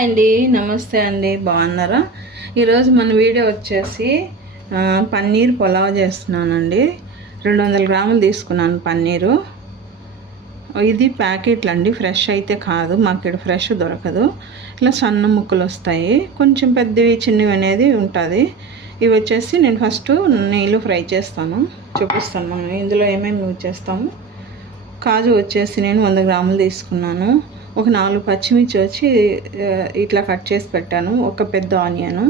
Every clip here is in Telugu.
హాయ్ అండి నమస్తే అండి బాగున్నారా? ఈరోజు మన వీడియో వచ్చేసి పన్నీర్ పులావ్ చేస్తున్నానండి. రెండు వందల గ్రాములు తీసుకున్నాను పన్నీరు. ఇది ప్యాకెట్లు అండి ఫ్రెష్ అయితే కాదు మాకు ఇక్కడ ఫ్రెష్ దొరకదు. ఇట్లా సన్న ముక్కలు వస్తాయి కొంచెం పెద్దవి చిన్నవి అనేది ఉంటుంది. ఇవి వచ్చేసి నేను ఫస్ట్ నీళ్ళు ఫ్రై చేస్తాను చూపిస్తాను మనం ఇందులో ఏమేమి యూజ్ చేస్తాము? కాజు వచ్చేసి నేను వంద గ్రాములు తీసుకున్నాను. ఒక నాలుగు పచ్చిమిర్చి వచ్చి ఇట్లా కట్ చేసి పెట్టాను. ఒక పెద్ద ఆనియన్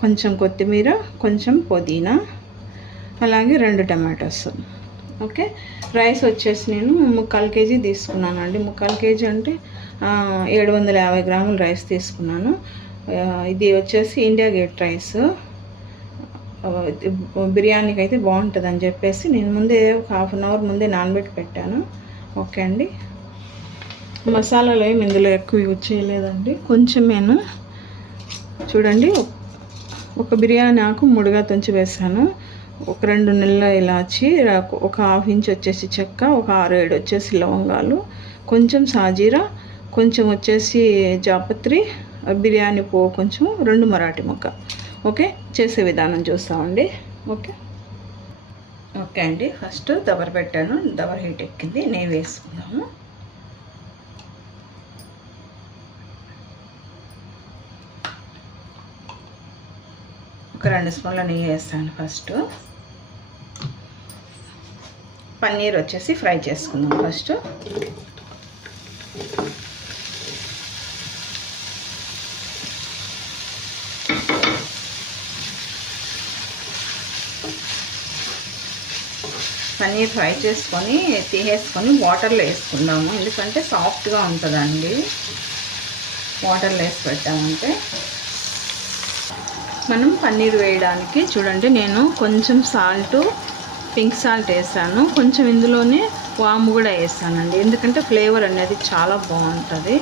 కొంచెం కొత్తిమీర కొంచెం పుదీనా అలాగే రెండు టమాటోస్. ఓకే? రైస్ వచ్చేసి నేను ముక్కాలు కేజీ తీసుకున్నానండి. ముక్కాలు కేజీ అంటే ఏడు వందల యాభై గ్రాముల రైస్ తీసుకున్నాను. ఇది వచ్చేసి ఇండియా గేట్ రైస్. బిర్యానీకి అయితే బాగుంటుంది అని చెప్పేసి నేను ముందే ఒక హాఫ్ అన్ అవర్ ముందే నానబెట్టి పెట్టాను. ఓకే అండి? మసాలాలు ఏమి ఇందులో ఎక్కువ యూజ్ చేయలేదండి. కొంచెం నేను చూడండి ఒక బిర్యానీ ఆకు ముడిగా తుంచి వేసాను. ఒక రెండు నెలల ఇలాచి ఒక హాఫ్ ఇంచ్ వచ్చేసి చెక్క ఒక ఆరు ఏడు వచ్చేసి లవంగాలు కొంచెం సాజీరా కొంచెం వచ్చేసి జాపత్రి బిర్యానీ పువ్వు కొంచెం రెండు మరాఠీ ముక్క. ఓకే? చేసే విధానం చూస్తామండి. ఓకే? ఓకే అండి. ఫస్ట్ దబర పెట్టాను. దబర హీట్ ఎక్కింది. నెయ్యి వేసుకుందాము ఒక రెండు స్పూన్ల నెయ్యి వేస్తాను ఫస్ట్ పన్నీర్ వచ్చేసి ఫ్రై చేసుకుందాం ఫస్ట్ పన్నీర్ ఫ్రై చేసుకొని తీసేసుకొని వాటర్లో వేసుకుందాము. ఎందుకంటే సాఫ్ట్గా ఉంటుందండి. వాటర్లో వేసి పెట్టామంటే మనం పన్నీర్ వేయడానికి చూడండి నేను కొంచెం సాల్ట్ పింక్ సాల్ట్ వేసాను. కొంచెం ఇందులోనే వాము కూడా వేసానండి. ఎందుకంటే ఫ్లేవర్ అనేది చాలా బాగుంటుంది.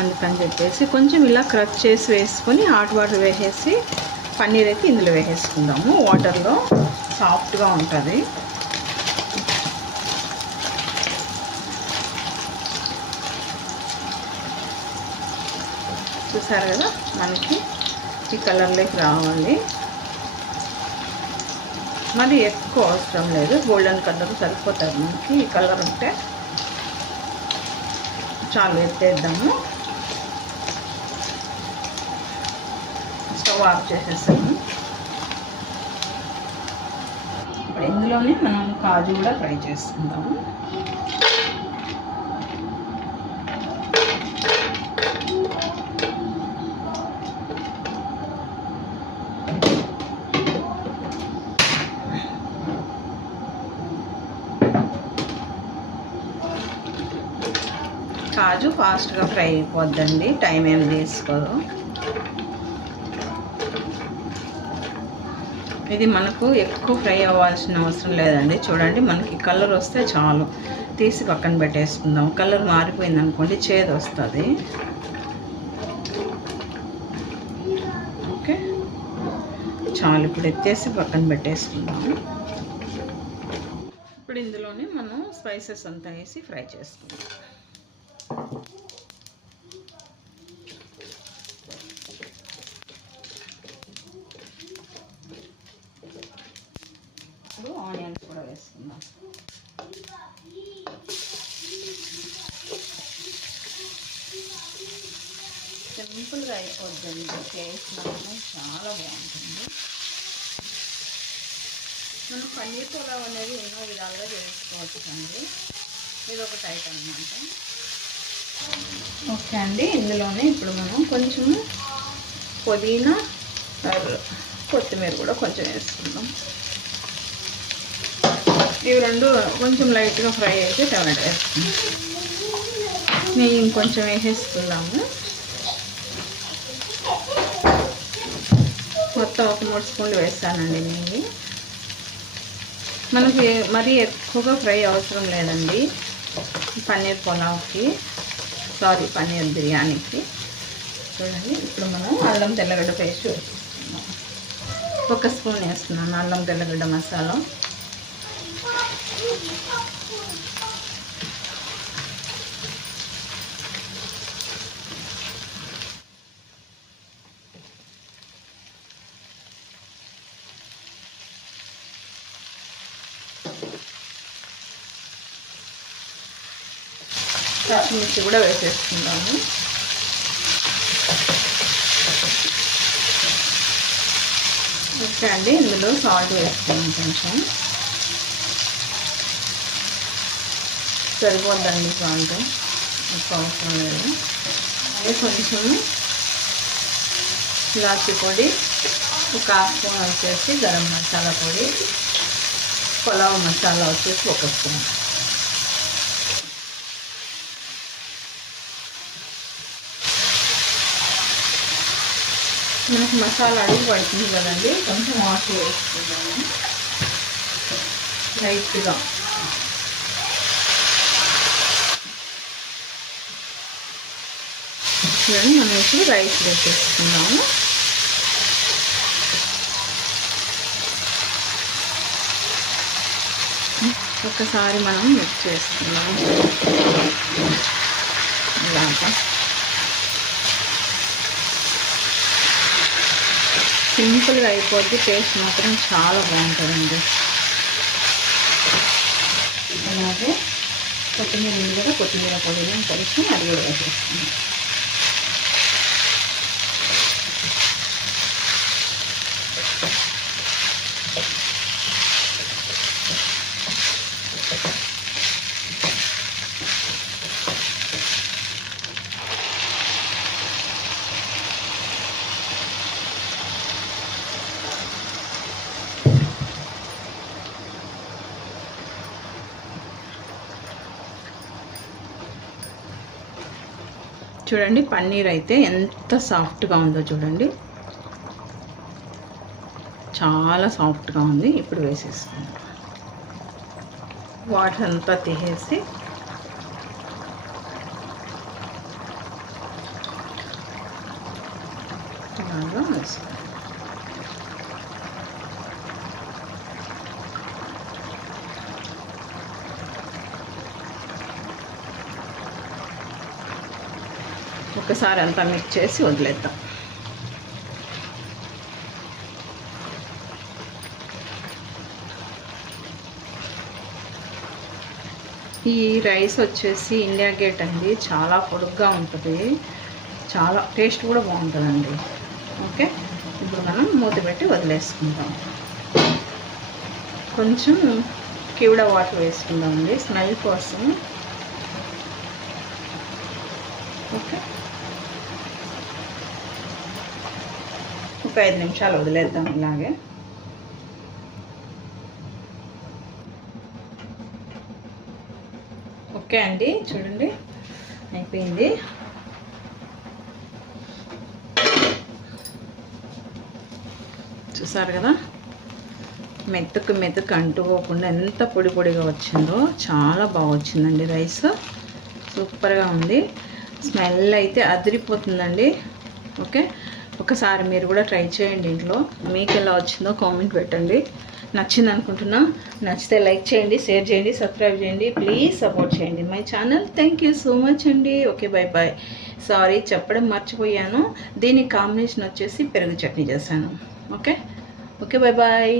అందుకని చెప్పేసి కొంచెం ఇలా క్రష్ చేసి వేసుకొని హాట్ వాటర్ వేసేసి పన్నీర్ అయితే ఇందులో వేసేసుకుందాము. వాటర్లో సాఫ్ట్గా ఉంటుంది. చూసారు కదా మనకి ఈ కలర్లోకి రావాలి. మరి ఎక్కువ అవసరం లేదు. గోల్డెన్ కలర్ సరిపోతుంది మనకి ఈ కలర్ ఉంటే చాలు ఎత్తేద్దాము. స్టవ్ ఆఫ్ చేసేస్తాము ఇప్పుడు ఇందులోనే మనం కాజు కూడా ఫ్రై చేసుకుందాము. కాజు ఫాస్ట్గా ఫ్రై అయిపోద్దండి. టైం ఏం తీసుకోదు. ఇది మనకు ఎక్కువ ఫ్రై అవ్వాల్సిన అవసరం లేదండి. చూడండి మనకి కలర్ వస్తే చాలు. తీసి పక్కన పెట్టేసుకుందాం. కలర్ మారిపోయింది అనుకోండి చేదు వస్తుంది ఓకే చాలు ఇప్పుడు ఎత్తేసి పక్కన పెట్టేసుకుందాము. ఇప్పుడు ఇందులోనే మనం స్పైసెస్ అంతా వేసి ఫ్రై చేసుకుందాం. ఇప్పుడు ఆనియన్స్ కూడా వేసుకుందాం. సింపుల్గా అయిపోద్దండి టేస్ట్ మాత్రం చాలా బాగుంటుంది. మనం పన్నీర్ పులావ్ అనేది ఎన్నో విధాలుగా చేసుకోవచ్చు అండి ఇది ఒక టైప్ అనమాట ఓకే అండి ఇందులోనే ఇప్పుడు మనం కొంచెం పుదీనా కొత్తిమీర కూడా కొంచెం వేసుకుందాం. ఇవి రెండు కొంచెం లైట్గా ఫ్రై అయితే టమాటో వేసుకుందాం. నెయ్యి ఇంకొంచెం వేసేసుకుందాము. మొత్తం ఒక మూడు స్పూన్లు వేస్తానండి నెయ్యి. మనకి మరీ ఎక్కువగా ఫ్రై అవసరం లేదండి. పన్నీర్ పొలావ్కి సారీ పన్నీర్ బిర్యానీకి. చూడండి ఇప్పుడు మనం అల్లం తెల్లగడ్డ పేస్ట్ వేస్తున్నాం ఒక స్పూన్ వేస్తున్నాను అల్లం తెల్లగడ్డ మసాలా. పచ్చిమిర్చి కూడా వేసేసుకుందాము ఓకే అండి ఇందులో సాల్ట్ వేసుకున్నాం కొంచెం. సరిపోద్దండి సాల్ట్. ఎక్కువ అవసరం లేదు. అదే కొంచెం ఇలాచి పొడి ఒక హాఫ్ స్పూన్ వచ్చేసి గరం మసాలా పొడి పులావ్ మసాలా వచ్చేసి ఒక స్పూన్. నాకు మసాలా అడుగు పడుతుంది కదండి. కొంచెం వాష్ వేసుకుంటాము లైట్గా. చూడండి మనం ఇప్పుడు రైస్ వేసేసుకుందాము. ఒకసారి మనం మిక్స్ చేసుకుందాము. ఇలాగా. సింపుల్గా అయిపోద్ది టేస్ట్ మాత్రం చాలా బాగుంటుందండి. అలాగే కొత్తిమీర ఉంది కూడా కొత్తిమీర పొడిని కలిసి అది కూడా వేసేస్తున్నాం చూడండి పన్నీర్ అయితే ఎంత సాఫ్ట్గా ఉందో చూడండి. చాలా సాఫ్ట్గా ఉంది ఇప్పుడు వేసేసుకుందాం వాటర్ అంతా తీసేసి బాగా వేసుకోండి ఒకసారి అంతా మిక్స్ చేసి వదిలేద్దాం. ఈ రైస్ వచ్చేసి ఇండియా గేట్ అండి. చాలా పొడుగ్గా ఉంటుంది. చాలా టేస్ట్ కూడా బాగుంటుందండి. ఓకే? ఇప్పుడు మనం మూత పెట్టి వదిలేసుకుందాం. కొంచెం కివిడ వాటర్ వేసుకుందామండి స్మెల్ కోసం ఓకే. ఒక ఐదు నిమిషాలు వదిలేద్దాం ఇలాగే. ఓకే అండి చూడండి అయిపోయింది. చూసారు కదా? మెత్తకు మెత్తకు అంటుకోకుండా ఎంత పొడి పొడిగా వచ్చిందో చాలా బాగా వచ్చిందండి రైస్. సూపర్గా ఉంది. స్మెల్ అయితే అదిరిపోతుందండి. ఓకే? ఒకసారి మీరు కూడా ట్రై చేయండి ఇంట్లో. మీకు ఎలా వచ్చిందో కామెంట్ పెట్టండి. నచ్చింది అనుకుంటున్నా నచ్చితే లైక్ చేయండి షేర్ చేయండి సబ్స్క్రైబ్ చేయండి. ప్లీజ్ సపోర్ట్ చేయండి my channel. Thank you so much అండి. ఓకే బాయ్ బాయ్ సారీ చెప్పడం మర్చిపోయాను. దీని కాంబినేషన్ వచ్చేసి పెరుగు చట్నీ చేశాను. ఓకే? Okay bye bye